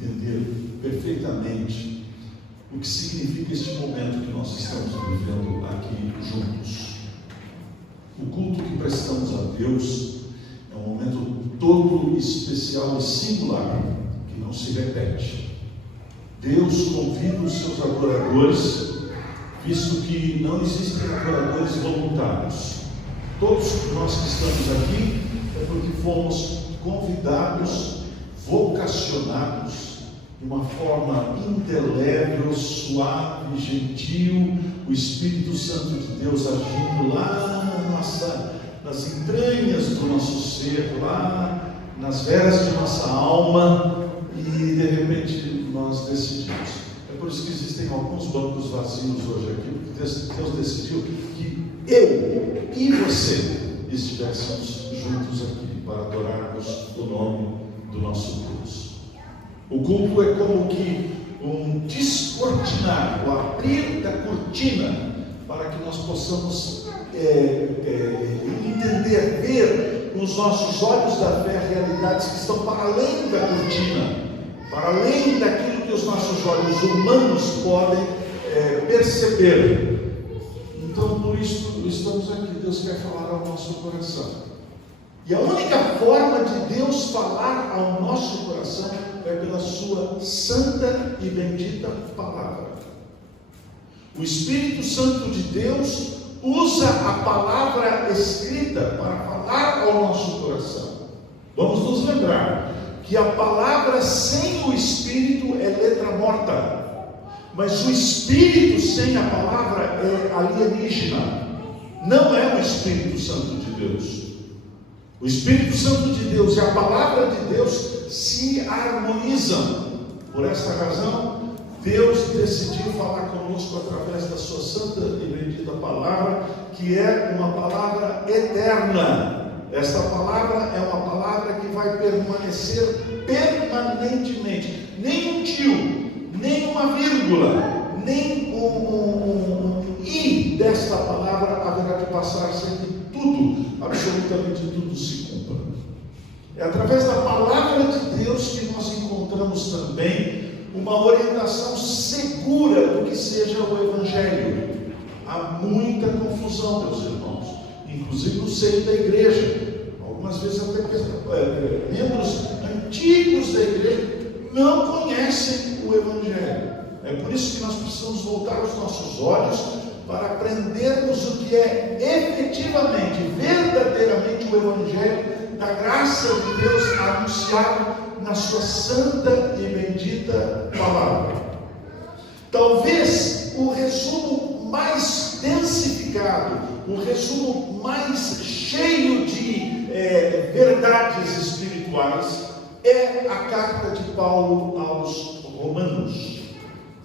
entender perfeitamente o que significa este momento que nós estamos vivendo aqui juntos. O culto que prestamos a Deus é um momento todo especial e singular, que não se repete. Deus convida os seus adoradores, visto que não existem adoradores voluntários. Todos nós que estamos aqui é porque fomos convidados, vocacionados, de uma forma indelével, suave, gentil, o Espírito Santo de Deus agindo lá nas entranhas do nosso ser, lá nas veras de nossa alma, e de repente nós decidimos. É por isso que existem alguns bancos vazios hoje aqui, porque Deus decidiu que eu e você estivéssemos juntos aqui para adorarmos o nome do nosso Deus. O culto é como que um descortinar, o abrir da cortina, para que nós possamos entender, ver com os nossos olhos da fé realidades que estão para além da cortina, para além daquilo que os nossos olhos humanos podem perceber. Então, por isso estamos aqui. Deus quer falar ao nosso coração. E a única forma de Deus falar ao nosso coração é pela sua santa e bendita palavra. O Espírito Santo de Deus usa a palavra escrita para falar ao nosso coração. Vamos nos lembrar que a palavra sem o Espírito é letra morta, mas o Espírito sem a palavra é alienígena, não é o Espírito Santo de Deus. O Espírito Santo de Deus e a palavra de Deus se harmonizam. Por esta razão, Deus decidiu falar conosco através da sua santa e bendita palavra, que é uma palavra eterna. Esta palavra é uma palavra que vai permanecer permanentemente. Nem um tio, nem uma vírgula, nem um i desta palavra haverá de passar sem que tudo, absolutamente tudo se cumpra. É através da palavra de Deus que nós encontramos também uma orientação segura do que seja o Evangelho. Há muita confusão, meus irmãos, inclusive no seio da igreja. Algumas vezes até membros antigos da igreja não conhecem o Evangelho. É por isso que nós precisamos voltar os nossos olhos para aprendermos o que é efetivamente, verdadeiramente o Evangelho da graça de Deus anunciado na sua santa e bendita palavra. Talvez o resumo mais densificado, o resumo mais cheio de verdades espirituais é a carta de Paulo aos Romanos.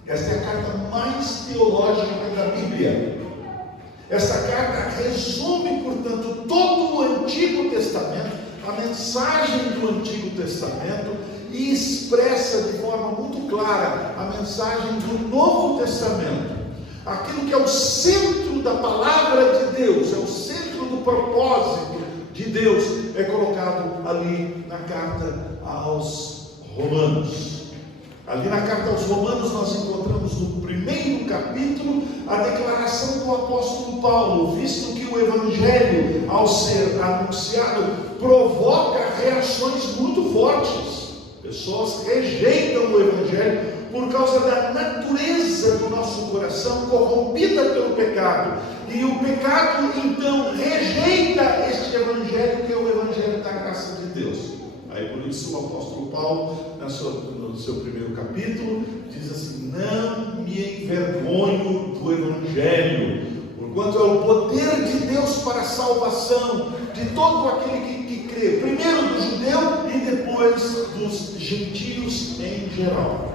Esta é a carta mais teológica da Bíblia. Esta carta resume, portanto, todo o Antigo Testamento, a mensagem do Antigo Testamento, e expressa de forma muito clara a mensagem do Novo Testamento. Aquilo que é o centro da palavra de Deus, é o centro do propósito de Deus, é colocado ali na carta aos Romanos. Ali na carta aos Romanos nós encontramos no primeiro capítulo a declaração do apóstolo Paulo, visto que o Evangelho, ao ser anunciado, provoca reações muito fortes. Pessoas rejeitam o Evangelho por causa da natureza do nosso coração corrompida pelo pecado. E o pecado então rejeita este Evangelho, que é o Evangelho da graça de Deus. Aí por isso o apóstolo Paulo, no seu primeiro capítulo, diz assim: não me envergonho do Evangelho, porquanto é o poder de Deus para a salvação de todo aquele que crê, primeiro do judeu e depois dos gentios em geral.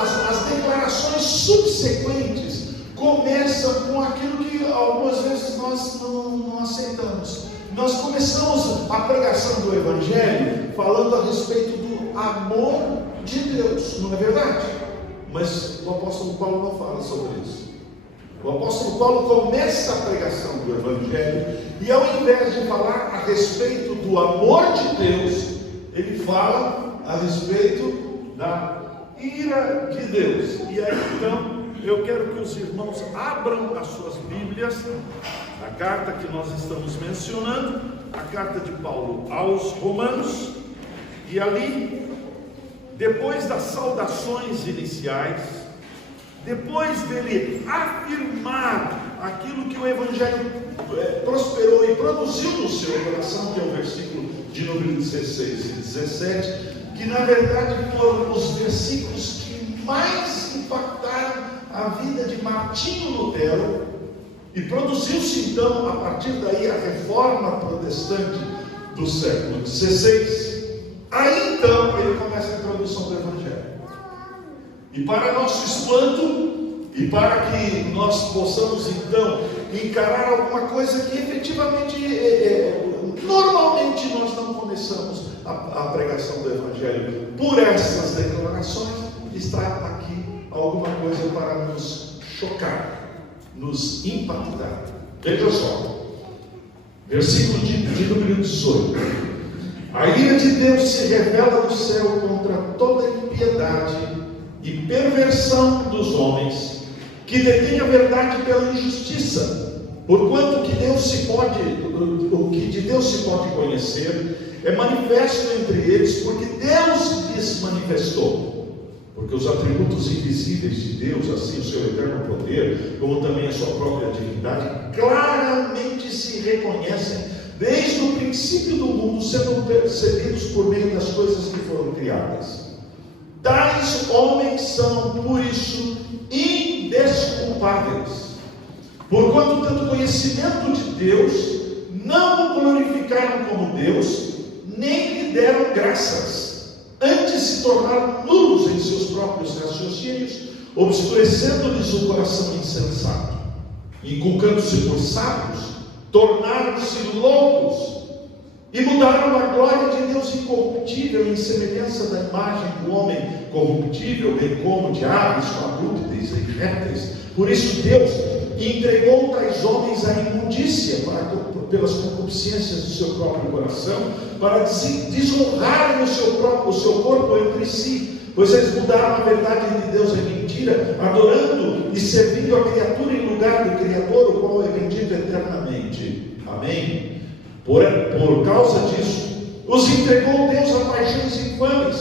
As declarações subsequentes começam com aquilo que algumas vezes nós não aceitamos. Nós começamos a pregação do Evangelho falando a respeito do amor de Deus, não é verdade? Mas o apóstolo Paulo não fala sobre isso. O apóstolo Paulo começa a pregação do Evangelho e, ao invés de falar a respeito do amor de Deus, ele fala a respeito da ira de Deus. E aí então eu quero que os irmãos abram as suas Bíblias na carta que nós estamos mencionando, a carta de Paulo aos Romanos. E ali, depois das saudações iniciais, depois dele afirmar aquilo que o Evangelho prosperou e produziu no seu coração, que é o versículo de número 16 e 17, que na verdade foram os versículos que mais impactaram a vida de Martinho Lutero, e produziu-se então a partir daí a reforma protestante do século XVI. Aí então ele começa a introdução do Evangelho. E para nosso espanto, e para que nós possamos então encarar alguma coisa que efetivamente, normalmente nós não começamos a pregação do Evangelho por essas declarações, está aqui alguma coisa para nos chocar, nos impactar. Veja só, versículo de número 18. A ira de Deus se revela do céu contra toda impiedade e perversão dos homens, que detêm a verdade pela injustiça, porquanto o que de Deus se pode conhecer é manifesto entre eles, porque Deus lhes manifestou. Porque os atributos invisíveis de Deus, assim o seu eterno poder, como também a sua própria divindade, claramente se reconhecem desde o princípio do mundo, sendo percebidos por meio das coisas que foram criadas. Tais homens são, por isso, indesculpáveis, porquanto tanto conhecimento de Deus não o glorificaram como Deus, nem lhe deram graças, antes se tornaram nulos em seus próprios raciocínios, obscurecendo-lhes o coração insensato, inculcando-se por sábios, tornaram-se loucos, e mudaram a glória de Deus incorruptível em semelhança da imagem do homem corruptível, bem como de aves, quadrúpedes e répteis. Por isso Deus entregou tais homens à imundícia pelas concupiscências do seu próprio coração, para desonrarem o seu corpo entre si, pois eles mudaram a verdade de Deus em mentira, adorando e servindo a criatura em lugar do Criador, o qual é bendito eternamente. Amém? Por causa disso, os entregou Deus a paixões infames,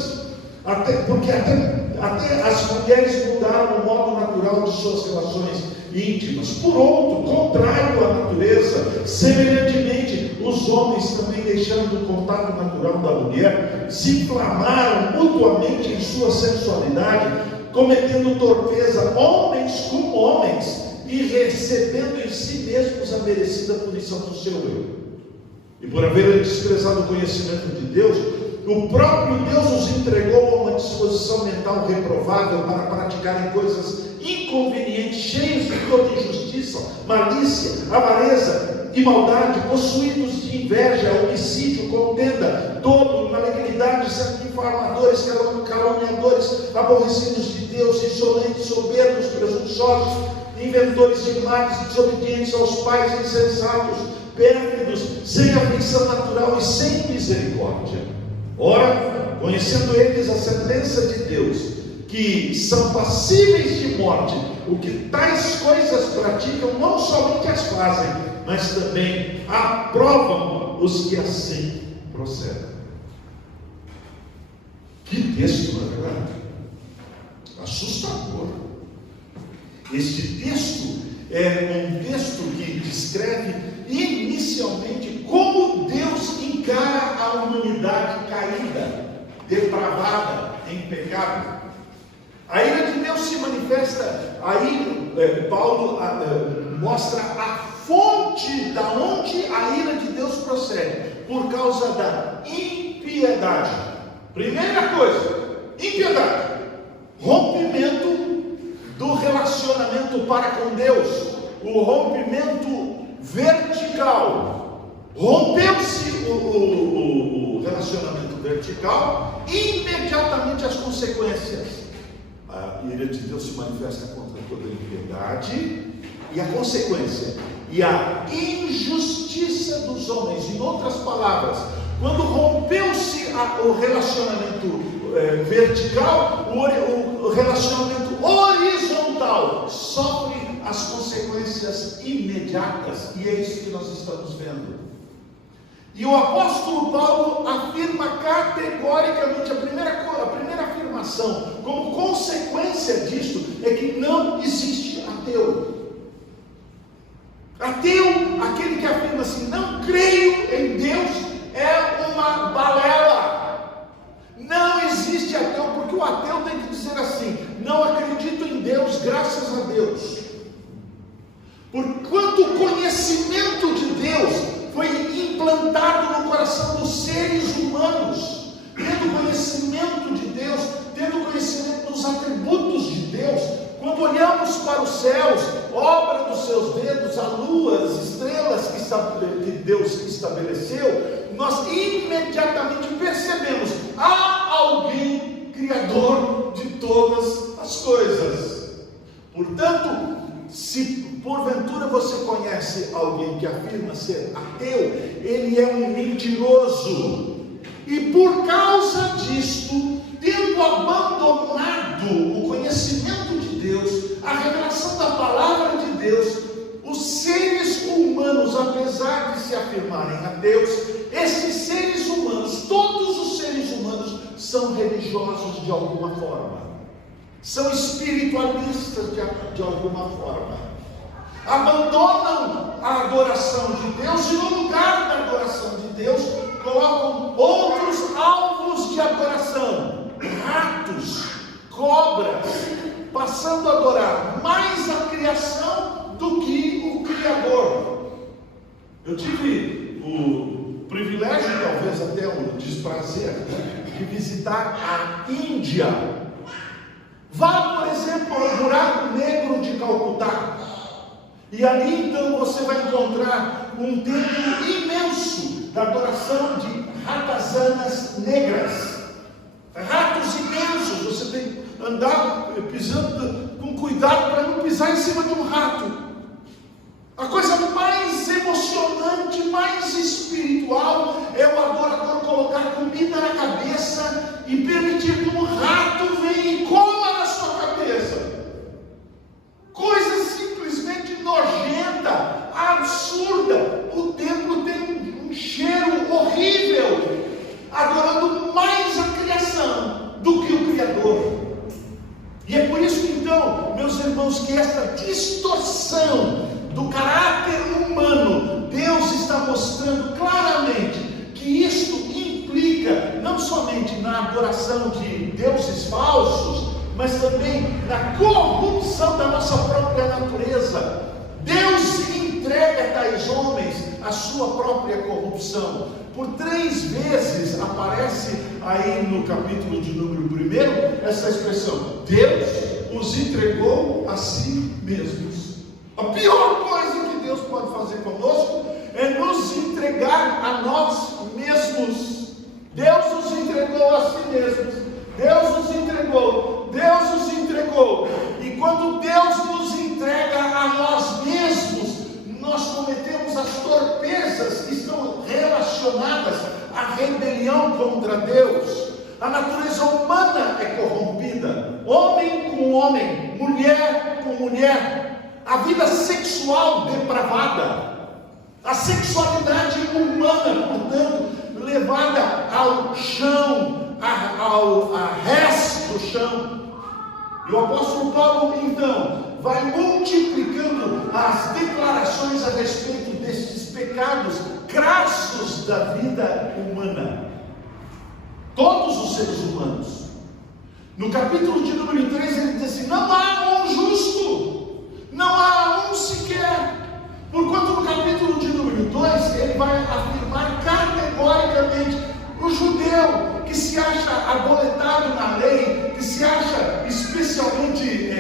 porque até as mulheres mudaram o modo natural de suas relações íntimas. Por outro, contrário à natureza, semelhantemente, os homens também, deixando o contato natural da mulher, se inflamaram mutuamente em sua sensualidade, cometendo torpeza, homens com homens, e recebendo em si mesmos a merecida punição do seu erro. E por haverem desprezado o conhecimento de Deus, o próprio Deus os entregou a uma disposição mental reprovável para praticarem coisas inconvenientes, cheias de toda injustiça, malícia, avareza e maldade, possuídos de inveja, homicídio, contenda, dolo, malignidade, infamadores, caluniadores, aborrecidos de Deus, insolentes, soberbos, presunçosos, inventores de males, desobedientes aos pais, insensatos, pérfidos, sem afeição natural e sem misericórdia. Ora, conhecendo eles a sentença de Deus, que são passíveis de morte, o que tais coisas praticam, não somente as fazem, mas também aprovam os que assim procedem. Que texto, não é verdade? Assustador. Este texto é um texto que descreve inicialmente como Deus encara a humanidade caída, depravada, em pecado. A ira de Deus se manifesta, aí Paulo mostra a fonte da onde a ira de Deus procede, por causa da impiedade. Primeira coisa, impiedade, rompimento do relacionamento para com Deus, o rompimento vertical. Rompeu-se o relacionamento vertical, imediatamente as consequências. A ira de Deus se manifesta contra toda a impiedade, e a consequência, e a injustiça dos homens. Em outras palavras, quando rompeu-se o relacionamento vertical, o relacionamento horizontal sofre as consequências imediatas, e é isso que nós estamos vendo. E o apóstolo Paulo afirma categoricamente, a primeira afirmação, como consequência disso, é que não existe ateu. Ateu, aquele que afirma assim, não creio em Deus, é uma balela. Não existe ateu, porque o ateu tem que dizer assim, não acredito em Deus, graças a Deus. Porquanto o conhecimento de Deus foi implantado no coração dos seres humanos, tendo conhecimento de Deus, tendo conhecimento dos atributos de Deus. Quando olhamos para os céus, obra dos seus dedos, a lua, as estrelas que Deus estabeleceu, nós imediatamente percebemos, há alguém criador de todas as coisas. Portanto, se porventura você conhece alguém que afirma ser ateu, ele é um mentiroso. E por causa disto, tendo abandonado o conhecimento de Deus, a revelação da palavra de Deus, os seres humanos, apesar de se afirmarem ateus, esses seres humanos, todos os seres humanos, são religiosos de alguma forma, são espiritualistas de alguma forma, abandonam a adoração de Deus e no lugar da adoração de Deus colocam outros alvos de adoração, ratos, cobras, passando a adorar mais a criação do que o Criador. Eu tive o privilégio, talvez até o desprazer, de visitar a Índia. Vá, por exemplo, ao Buraco Negro de Calcutá, e ali então você vai encontrar um templo imenso da adoração de ratazanas negras, ratos imensos. Você tem que andar pisando com cuidado para não pisar em cima de um rato. A coisa mais emocionante, mais espiritual, é o adorador colocar comida na cabeça e permitir que um rato venha e coma na sua cabeça. Coisa simplesmente nojenta, absurda. O templo tem um cheiro horrível, adorando mais a criação do que o Criador. E é por isso então, meus irmãos, que esta distorção do caráter humano, Deus está mostrando claramente que isto implica não somente na adoração de deuses falsos, mas também na corrupção da nossa própria natureza. Deus entrega a tais homens a sua própria corrupção. Por 3 vezes aparece aí no capítulo de número 1 essa expressão: Deus os entregou a si mesmos. A pior coisa que Deus pode fazer conosco é nos entregar a nós mesmos. Deus os entregou a si mesmos. Deus os entregou. Deus os entregou. E quando Deus nos entrega a nós mesmos, nós cometemos as torpezas que estão relacionadas à rebelião contra Deus. A natureza humana é corrompida, homem com homem, mulher com mulher. A vida sexual depravada, a sexualidade humana, portanto, levada ao chão, a res do chão. E o apóstolo Paulo, então, vai multiplicando as declarações a respeito destes pecados crassos da vida humana. Todos os seres humanos. No capítulo de número 3, ele diz assim: não há um justo. Não há um sequer. Porquanto no capítulo de número 2, ele vai afirmar categoricamente: o judeu que se acha aboletado na lei, que se acha especialmente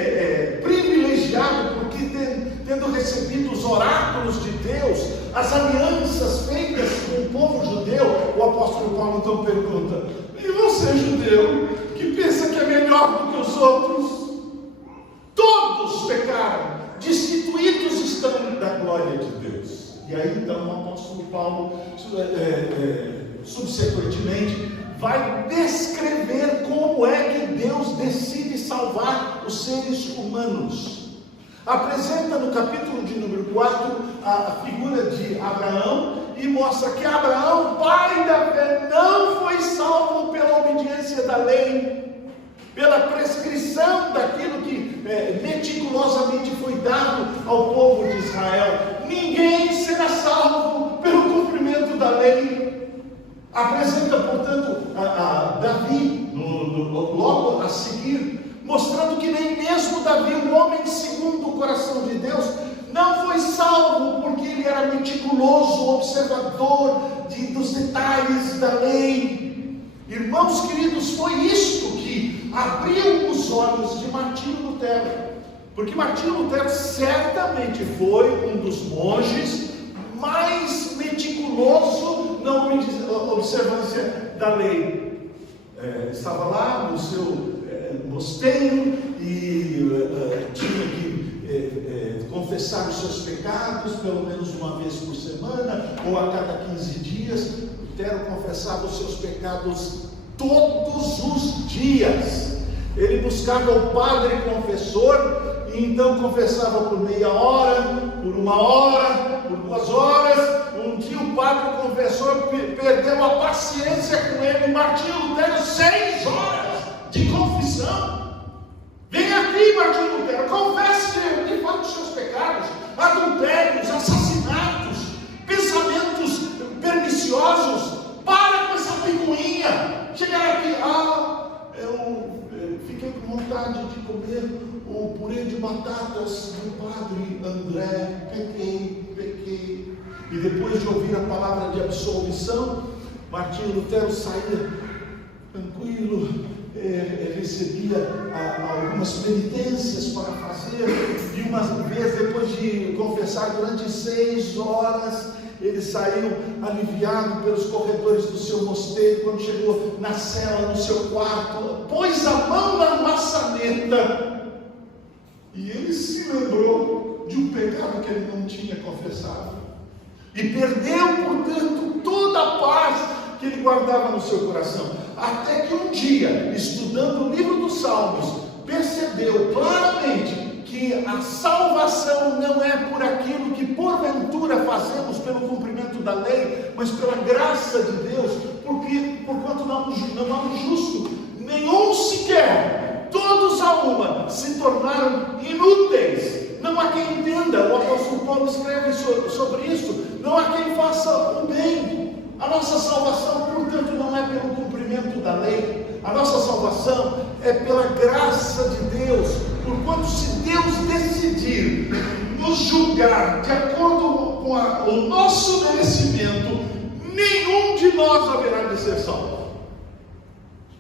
privilegiado, porque tendo recebido os oráculos de Deus, as alianças feitas com o povo judeu, o apóstolo Paulo então pergunta: e você, judeu, que pensa que é melhor do que os outros? Todos pecaram, destituídos estão da glória de Deus. E aí então o apóstolo Paulo subsequentemente vai descrever como os seres humanos. Apresenta no capítulo de número 4 a figura de Abraão e mostra que Abraão, pai da fé, não foi salvo pela obediência da lei, pela prescrição daquilo que meticulosamente foi dado ao povo de Israel. Ninguém será salvo pelo cumprimento da lei. Apresenta, portanto, a Davi, logo a seguir, mostrando que nem mesmo Davi, um homem segundo o coração de Deus, não foi salvo porque ele era meticuloso, observador dos detalhes da lei. Irmãos queridos, foi isto que abriu os olhos de Martinho Lutero, porque Martinho Lutero certamente foi um dos monges mais meticuloso na observância da lei. Estava lá no seu mosteiro e tinha que confessar os seus pecados pelo menos uma vez por semana ou a cada 15 dias. Lutero confessava os seus pecados todos os dias. Ele buscava o padre confessor e então confessava por meia hora, por 1 hora, por 2 horas. Um dia o padre confessor perdeu a paciência com ele. Martinho Lutero, 6 horas de confissão. Vem aqui, Martinho Lutero, confesse de fato os seus pecados, adultérios, assassinatos, pensamentos perniciosos. Para com essa picuinha. Chegar aqui, eu fiquei com vontade de comer o purê de batatas do padre André, pequei. E depois de ouvir a palavra de absolvição, Martinho Lutero saía tranquilo, recebia algumas penitências para fazer, e uma vez, depois de confessar durante 6 horas, ele saiu aliviado pelos corredores do seu mosteiro. Quando chegou na cela, no seu quarto, pôs a mão na maçaneta e ele se lembrou de um pecado que ele não tinha confessado e perdeu, portanto, toda a paz que ele guardava no seu coração, até que um dia, estudando o livro dos Salmos, percebeu claramente que a salvação não é por aquilo que porventura fazemos pelo cumprimento da lei, mas pela graça de Deus, porque porquanto não há um justo, nenhum sequer, todos a uma se tornaram inúteis. Não há quem entenda. O apóstolo Paulo escreve sobre isso. Não há quem faça o bem. A nossa salvação, portanto, não é pelo cumprimento da lei. A nossa salvação é pela graça de Deus. Porquanto, se Deus decidir nos julgar de acordo com o nosso merecimento, nenhum de nós haverá de ser salvo.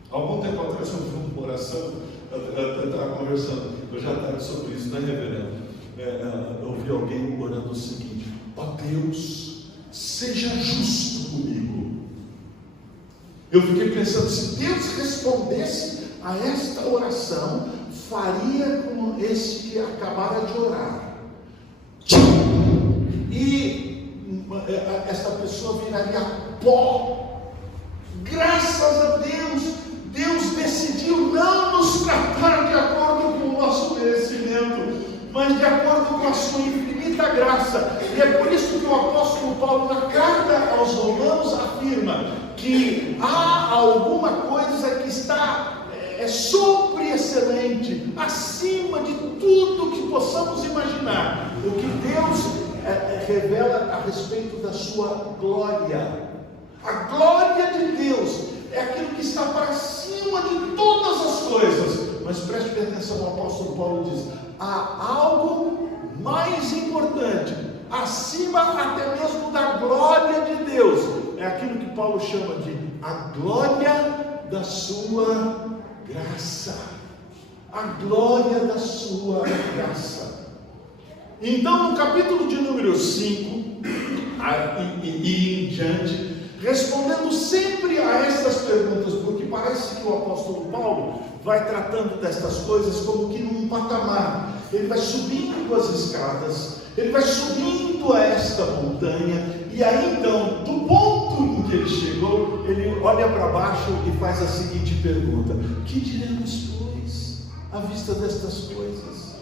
Algum tempo atrás eu fiz uma oração, eu estava conversando hoje à tarde sobre isso, né, reverendo? Eu ouvi alguém orando o seguinte: ó Deus, seja justo comigo. Eu fiquei pensando, se Deus respondesse a esta oração, faria como esse que acabara de orar, e esta pessoa viraria pó. Graças a Deus, Deus decidiu não nos tratar de acordo com o nosso merecimento, mas de acordo com a sua infinita graça. E é por isso que o apóstolo Paulo, na carta aos Romanos, afirma que há alguma coisa que está sobre-excelente, acima de tudo que possamos imaginar, o que Deus revela a respeito da sua glória. A glória de Deus é aquilo que está para cima de todas as coisas. Mas preste bem atenção, o apóstolo Paulo diz: há algo mais importante, acima até mesmo da glória de Deus. É aquilo que Paulo chama de a glória da sua graça. A glória da sua graça. Então, no capítulo de número 5 e em diante, respondendo sempre a estas perguntas, porque parece que o apóstolo Paulo vai tratando destas coisas como que num patamar. Ele vai subindo as escadas, ele vai subindo a esta montanha, e aí então, do ponto em que ele chegou, ele olha para baixo e faz a seguinte pergunta: que diremos, pois? à vista destas coisas?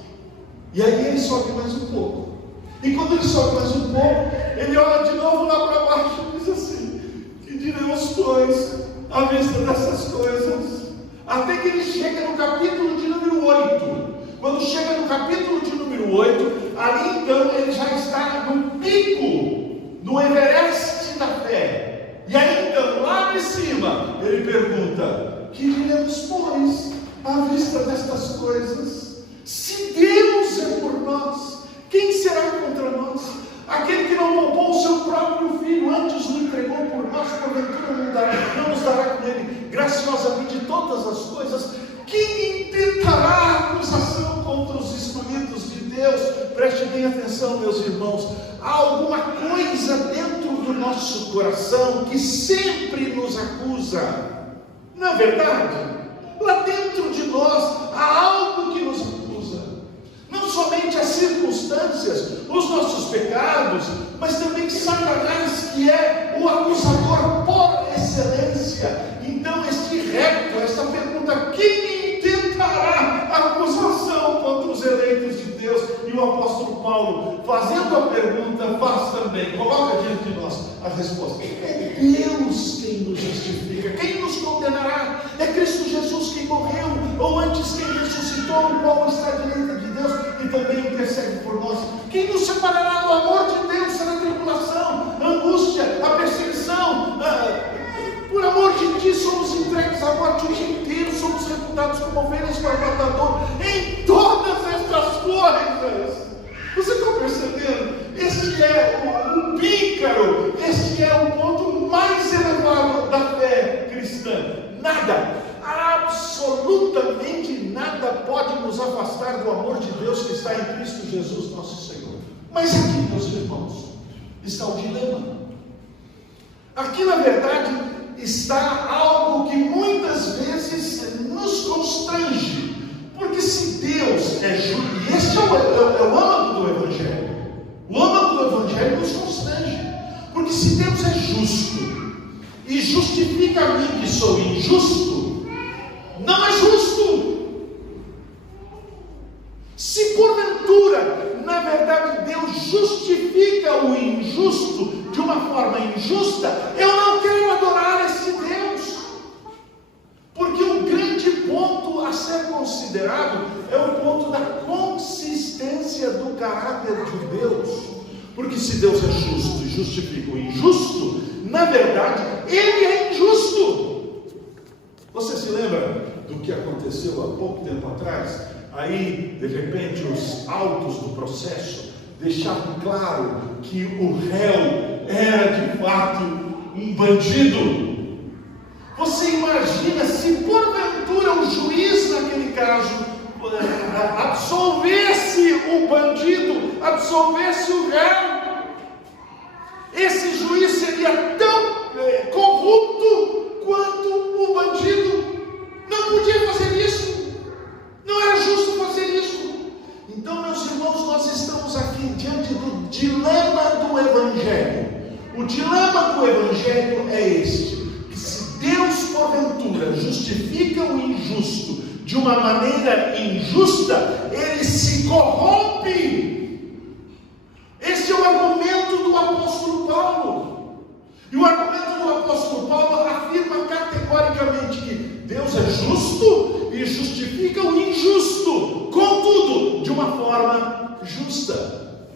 E aí ele sobe mais um pouco. E quando ele sobe mais um pouco, ele olha de novo lá para baixo e diz assim: que diremos, pois, à vista dessas coisas? Até que ele chega no capítulo de número 8. Quando chega no capítulo de número 8, ali então ele já está no pico, no Everest da fé. E aí então, lá de cima, ele pergunta: que diremos, pois, à vista destas coisas? Se Deus é por nós, quem será contra nós? Aquele que não poupou o seu próprio filho, antes o entregou por nós, porventura não nos dará com ele graciosamente todas as coisas? Quem intentará acusação contra os escolhidos de Deus? Preste bem atenção, meus irmãos. Há alguma coisa dentro do nosso coração que sempre nos acusa. Não é verdade? Lá dentro de nós há algo que nos acusa. Não somente as circunstâncias, os nossos pecados, mas também Satanás, que é o acusador por excelência. Então, este reto, esta pergunta: quem intentará acusação contra os eleitos de Deus? E o apóstolo Paulo, fazendo a pergunta, faz também, coloca diante de nós a resposta: é Deus quem nos justifica. Quem nos condenará? É Cristo Jesus quem morreu, ou antes quem ressuscitou, o qual está à direita de Deus e também intercede por nós. Quem nos separará do amor de Deus? Será a tribulação, a angústia, a perseguição? Por amor de ti somos entregues à morte o dia inteiro, somos reputados como ovelhas para o matador. Em todas estas coisas, você está percebendo? Este é o pícaro, este é o ponto mais elevado da fé cristã. Nada, absolutamente nada pode nos afastar do amor de Deus que está em Cristo Jesus, nosso Senhor. Mas aqui, meus irmãos, está o dilema. Aqui, na verdade, está algo que muitas vezes nos constrange. Porque se Deus é justo, e este é o âmago do Evangelho. O âmago do Evangelho nos constrange. Porque se Deus é justo e justifica a mim que sou injusto, não é justo. Se porventura, na verdade, Deus justifica o injusto de uma forma injusta, eu não quero adorar esse Deus. Porque o grande ponto a ser considerado é o ponto da consistência do caráter de Deus. Porque se Deus é justo e justifica o injusto, na verdade, Ele é injusto. Você se lembra do que aconteceu há pouco tempo atrás? Aí, de repente, os autos do processo deixavam claro que o réu era de fato um bandido. Você imagina se porventura o juiz naquele caso absolvesse o bandido, absolvesse o réu? Esse juiz seria tão corrupto quanto o bandido. Não podia fazer isso. Não era justo fazer isso. Então, meus irmãos, nós estamos aqui diante do dilema do Evangelho. O dilema do Evangelho é este: que se Deus porventura justifica o injusto de uma maneira injusta, ele se corrompe. Esse é o argumento do apóstolo Paulo. E o argumento do apóstolo Paulo afirma categoricamente que Deus é justo e justifica o injusto, contudo, de uma forma justa.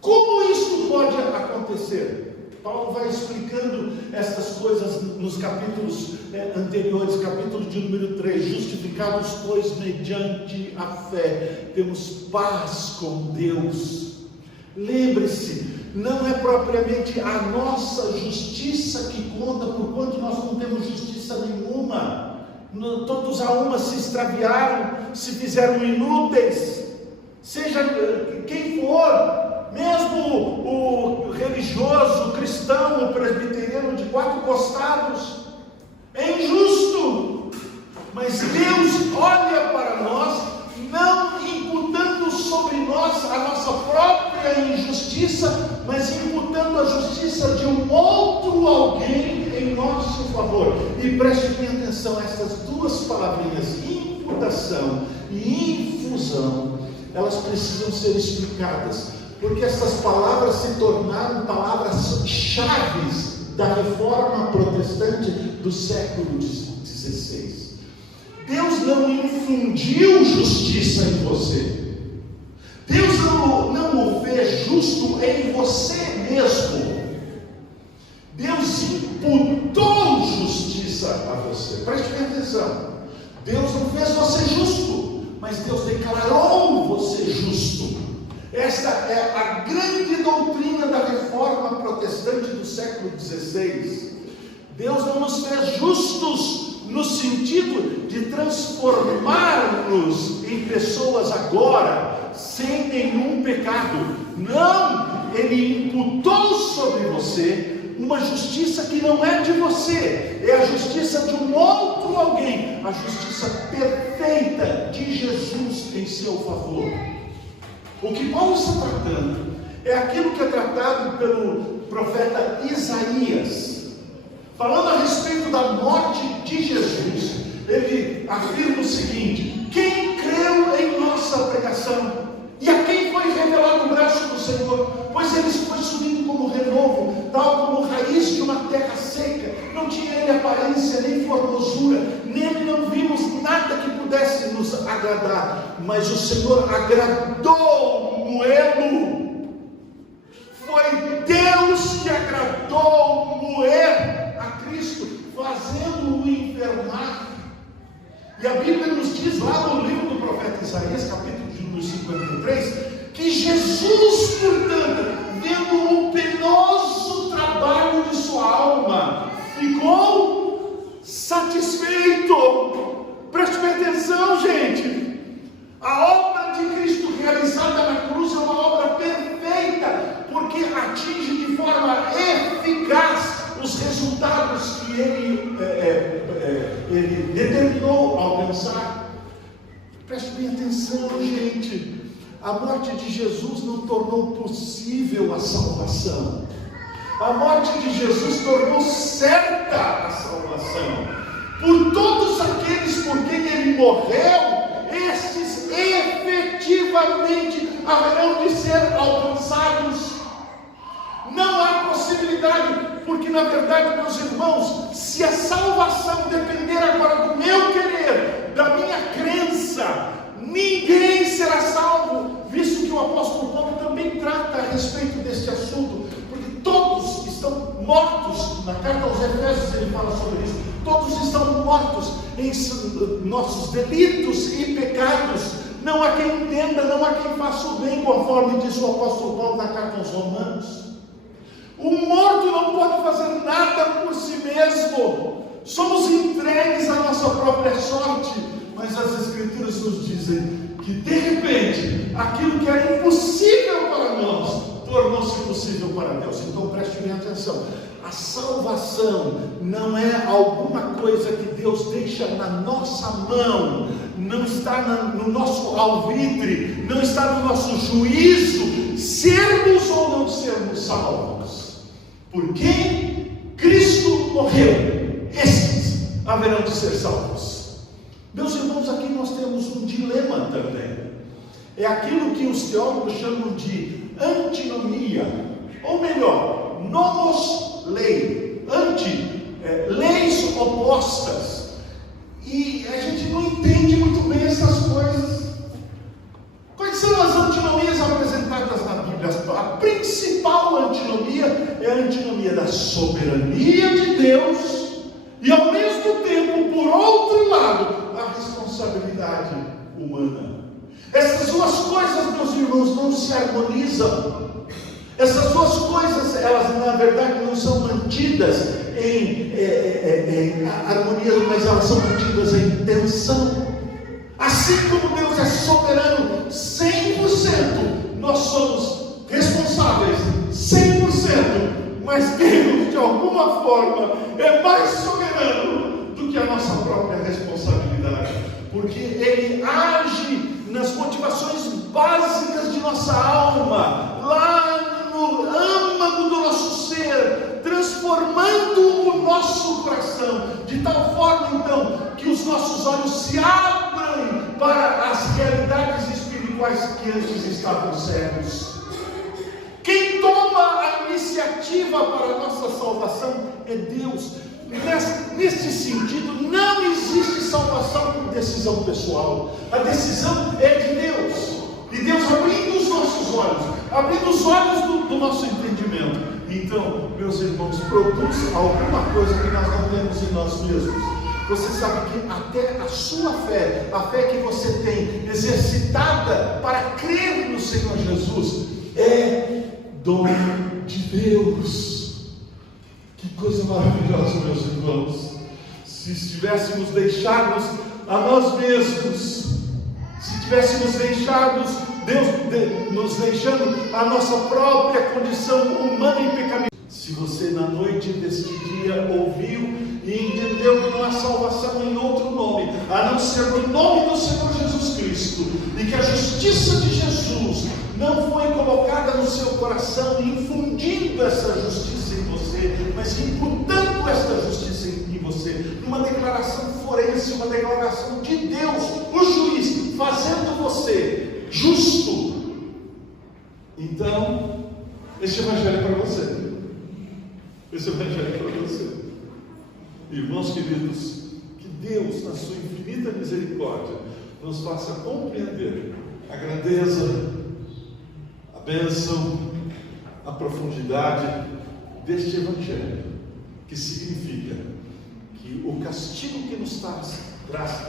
Como isso pode acontecer? Paulo vai explicando estas coisas nos capítulos anteriores, capítulo de número 3, justificados, pois, mediante a fé, temos paz com Deus. Lembre-se, não é propriamente a nossa justiça que conta, porquanto nós não temos justiça nenhuma. Todos a uma se extraviaram, se fizeram inúteis, seja quem for. Mesmo o religioso, o cristão, o presbiteriano de 4 costados, é injusto. Mas Deus olha para nós, não imputando sobre nós a nossa própria injustiça, mas imputando a justiça de um outro alguém em nosso favor. E preste bem atenção a estas duas palavrinhas: imputando imputação e infusão, elas precisam ser explicadas, porque essas palavras se tornaram palavras chaves da reforma protestante do século XVI. Deus não infundiu justiça em você. Deus não o fez justo em você mesmo. Deus imputou justiça a você. Preste atenção. Deus não fez você justo, mas Deus declarou você justo. Esta é a grande doutrina da reforma protestante do século XVI. Deus não nos fez justos no sentido de transformar-nos em pessoas agora, sem nenhum pecado. Não, Ele imputou sobre você uma justiça que não é de você, é a justiça de um outro alguém, a justiça perfeita de Jesus em seu favor. O que Paulo está tratando é aquilo que é tratado pelo profeta Isaías. Falando a respeito da morte de Jesus, ele afirma o seguinte: quem creu em nossa pregação? E a quem foi revelado o braço do Senhor? Pois ele foi subindo como renovo, tal como raiz de uma terra seca. Não tinha ele aparência nem formosura, nele não vimos nada que pudesse nos agradar. Mas o Senhor agradou moê-lo. Foi Deus que agradou moer a Cristo, fazendo-o enfermar. E a Bíblia nos diz lá no livro do profeta Isaías, capítulo 53, que Jesus, portanto, vendo o penoso trabalho de sua alma, ficou satisfeito. Preste atenção, gente. A obra de Cristo realizada na cruz é uma obra perfeita, porque atinge de forma eficaz os resultados que ele determinou alcançar. Preste bem atenção, gente. A morte de Jesus não tornou possível a salvação. A morte de Jesus tornou certa a salvação. Por todos aqueles por quem ele morreu, estes efetivamente haverão de ser alcançados. Não há possibilidade, porque na verdade, meus irmãos, se a salvação depender agora do meu querer, da minha crença, ninguém será salvo, visto que o apóstolo Paulo também trata a respeito deste assunto, porque todos estão mortos. Na carta aos Efésios ele fala sobre isso. Todos estão mortos em nossos delitos e pecados. Não há quem entenda, não há quem faça o bem, conforme diz o apóstolo Paulo na carta aos Romanos. O morto não pode fazer nada por si mesmo. Somos entregues à nossa própria sorte. Mas as Escrituras nos dizem que, de repente, aquilo que era impossível para nós tornou-se possível para Deus. Então preste bem atenção. A salvação não é alguma coisa que Deus deixa na nossa mão, não está no nosso alvitre, não está no nosso juízo, sermos ou não sermos salvos. Por quem Cristo morreu, estes haverão de ser salvos. Meus irmãos, aqui nós temos um dilema também. É aquilo que os teólogos chamam de antinomia, ou melhor, nomos lei, leis opostas. E a gente não entende muito bem essas coisas. Quais são as antinomias apresentadas na Bíblia? A principal antinomia é a antinomia da soberania de Deus e, ao mesmo tempo, por outro lado, a responsabilidade humana. Essas duas coisas, meus irmãos, não se harmonizam. Essas duas coisas, elas na verdade não são mantidas em harmonia, mas elas são mantidas em tensão. Assim como Deus é soberano 100%, nós somos responsáveis 100%, mas Deus, de alguma forma, é mais soberano do que a nossa própria responsabilidade, porque Ele age nas motivações básicas de nossa alma, lá no âmago do nosso ser, transformando o nosso coração, de tal forma então, que os nossos olhos se abrem realidades espirituais que antes estavam cegos. Quem toma a iniciativa para a nossa salvação é Deus. Nesse sentido, não existe salvação por decisão pessoal. A decisão é de Deus. E Deus abrindo os nossos olhos, abrindo os olhos do nosso entendimento. Então, meus irmãos, produz alguma coisa que nós não temos em nós mesmos. Você sabe que até a sua fé, a fé que você tem exercitada para crer no Senhor Jesus, é dom de Deus. Que coisa maravilhosa, meus irmãos. Se estivéssemos deixados a nós mesmos, se tivéssemos deixados, Deus nos deixando a nossa própria condição humana e pecaminosa. Se você na noite deste dia ouviu e entendeu que não há salvação em outro nome, a não ser no nome do Senhor Jesus Cristo, e que a justiça de Jesus não foi colocada no seu coração, infundindo essa justiça em você, mas imputando esta justiça em você, numa declaração forense, uma declaração de Deus, o juiz, fazendo você justo. Então, este evangelho é para você. Esse evangelho é para você. Irmãos queridos, que Deus, na sua infinita misericórdia, nos faça compreender a grandeza, a bênção, a profundidade deste evangelho, que significa que o castigo que nos traz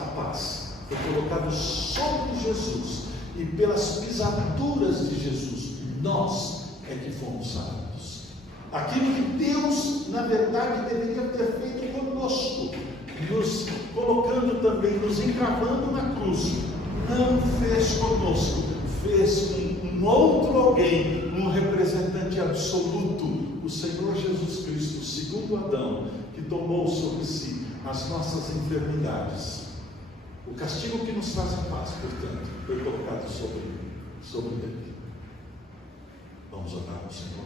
a paz foi colocado sobre Jesus, e pelas pisaduras de Jesus nós é que fomos salvos. Aquilo que Deus, na verdade, deveria ter feito conosco, nos colocando também, nos encravando na cruz, não fez conosco, fez um outro alguém, um representante absoluto, o Senhor Jesus Cristo, segundo Adão, que tomou sobre si as nossas enfermidades. O castigo que nos traz a paz, portanto, foi colocado sobre ele. Vamos orar ao Senhor.